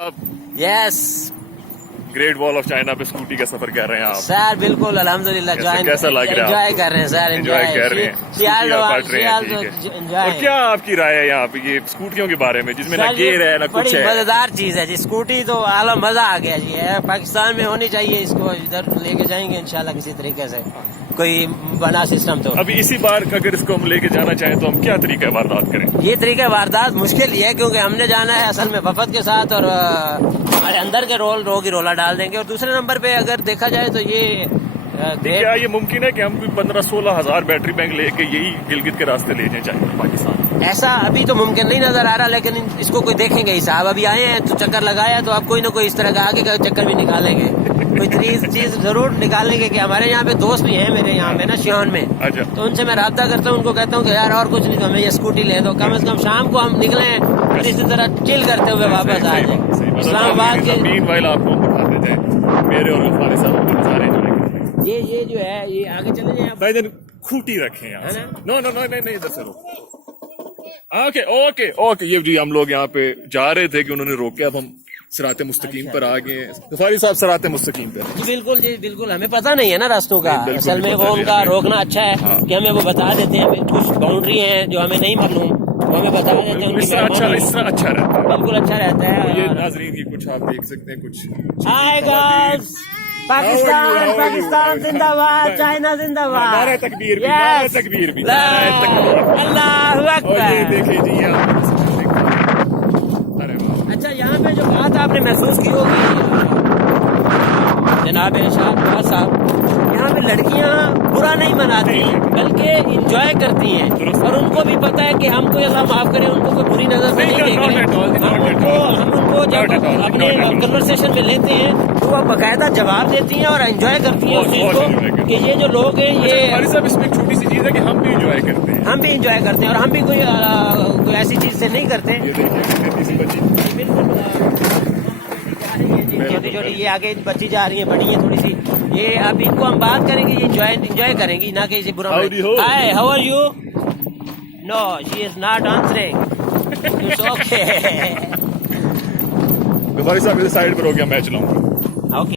आप yes great wall of China पे scooty का सफर कर रहे हैं आप। सर बिल्कुल अल्हम्दुलिल्लाह कैसा लग रहा है एंजॉय आपको? कर रहे हैं सर एंजॉय कर रहे हैं, स्कूटियां काट रहे हैं, ठीक है। एंजॉय और क्या आपकी राय है यहाँ पे ये स्कूटियों के बारे में जिसमें ना गेयर है ना कुछ बड़ी है? मजेदार चीज है जी स्कूटी तो आला मजा आ गया जी है पाकिस्तान में होनी चाहिए इसको इधर लेके जाएंगे इंशाल्लाह किसी तरीके से कोई बना सिस्टम तो अभी इसी बार अगर इसको हम लेके जाना चाहें तो हम क्या तरीका वारदात करें? ये तरीका वारदात मुश्किल ही है क्योंकि हमने जाना है असल में वफद के साथ और हमारे अंदर के रोगी रोला डाल देंगे और दूसरे नंबर पे अगर देखा जाए तो ये क्या ये मुमकिन है कि हम भी 15-16 हजार बैटरी बैंक लेके यही गिलगित के रास्ते ले जाए चाइना पाकिस्तान? ऐसा अभी तो मुमकिन नहीं नजर आ रहा लेकिन इसको कोई देखेंगे ही साहब अभी आए हैं तो चक्कर लगाया तो आप कोई ना कोई इस तरह का आगे का चक्कर भी निकालेंगे कोई चीज जरूर निकालेंगे कि हमारे यहाँ पे दोस्त भी हैं मेरे यहाँ पे ना शियोन में अच्छा। तो उनसे मैं राब्ता करता हूँ उनको कहता हूँ कि यार और कुछ नहीं तो हमें ये स्कूटी ले दो कम से कम शाम को हम निकले और इसी तरह चिल करते हुए वापस आ जाए इस्लामाबाद के मीनवाइल आपको दिखाते जाए मेरे और गफारी साहब के नजारे जो ये जो है ये आगे चले जाए आप। भाईजान खूटी रखे यहाँ से। नो नहीं इधर से रोक। ओके ओके ये जी हम लोग यहाँ पे जा रहे थे कि उन्होंने रोके अब हम सिराते मुस्तकीम पर आ गए। गफारी साहब सिराते मुस्तकीम पर जी बिल्कुल हमें पता नहीं है ना रास्तों का बिल्कुल असल में नहीं वो पता उनका हमें। रोकना अच्छा है हाँ। कि हमें वो बता देते हैं कुछ बाउंड्री है जो हमें नहीं मालूम वो हमें बता देते हैं उनकी इस तरह अच्छा रहता है। बिल्कुल अच्छा रहता है ये और- नाजरीन की कुछ आप देख सकते हैं कुछ हाय गाइस पाकिस्तान जिंदाबाद चाइना जिंदाबाद नारे तकबीर भी Yes. नारे तकबीर भी नारे तकबीर। अल्लाह और ये अकबर। देखे जी यहाँ अरे वाह अच्छा यहाँ पे जो बात आपने महसूस की होगी जनाब इरशाद साहब यहाँ पे लड़कियाँ बुरा नहीं मनाती बल्कि इंजॉय करती हैं और उनको भी पता है कि हमको अल्लाह माफ करे उनको कोई बुरी नजर से नहीं देखेंगे हम उनको जब अपने कन्वर्सेशन में लेते हैं तो वो बाकायदा जवाब देती हैं और एंजॉय करती हैं उस चीज को कि ये जो लोग हैं ये हमारी साहब इसमें एक छोटी सी चीज है कि हम भी इंजॉय करते हैं। हम भी इंजॉय करते हैं और हम भी कोई ऐसी चीज से नहीं करते ये देखिए कितनी सी बच्ची बिल्कुल छोटी छोटी ये आगे बच्ची जा रही है बड़ी है थोड़ी सी ये अब इनको हम बात करेंगे ये इंजॉय करेंगी ना कि इसे बुरा hi how are you no she is not answering it's okay Ghaffari साहब इधर साइड पर हो गया मैं चलाऊंगा। ओके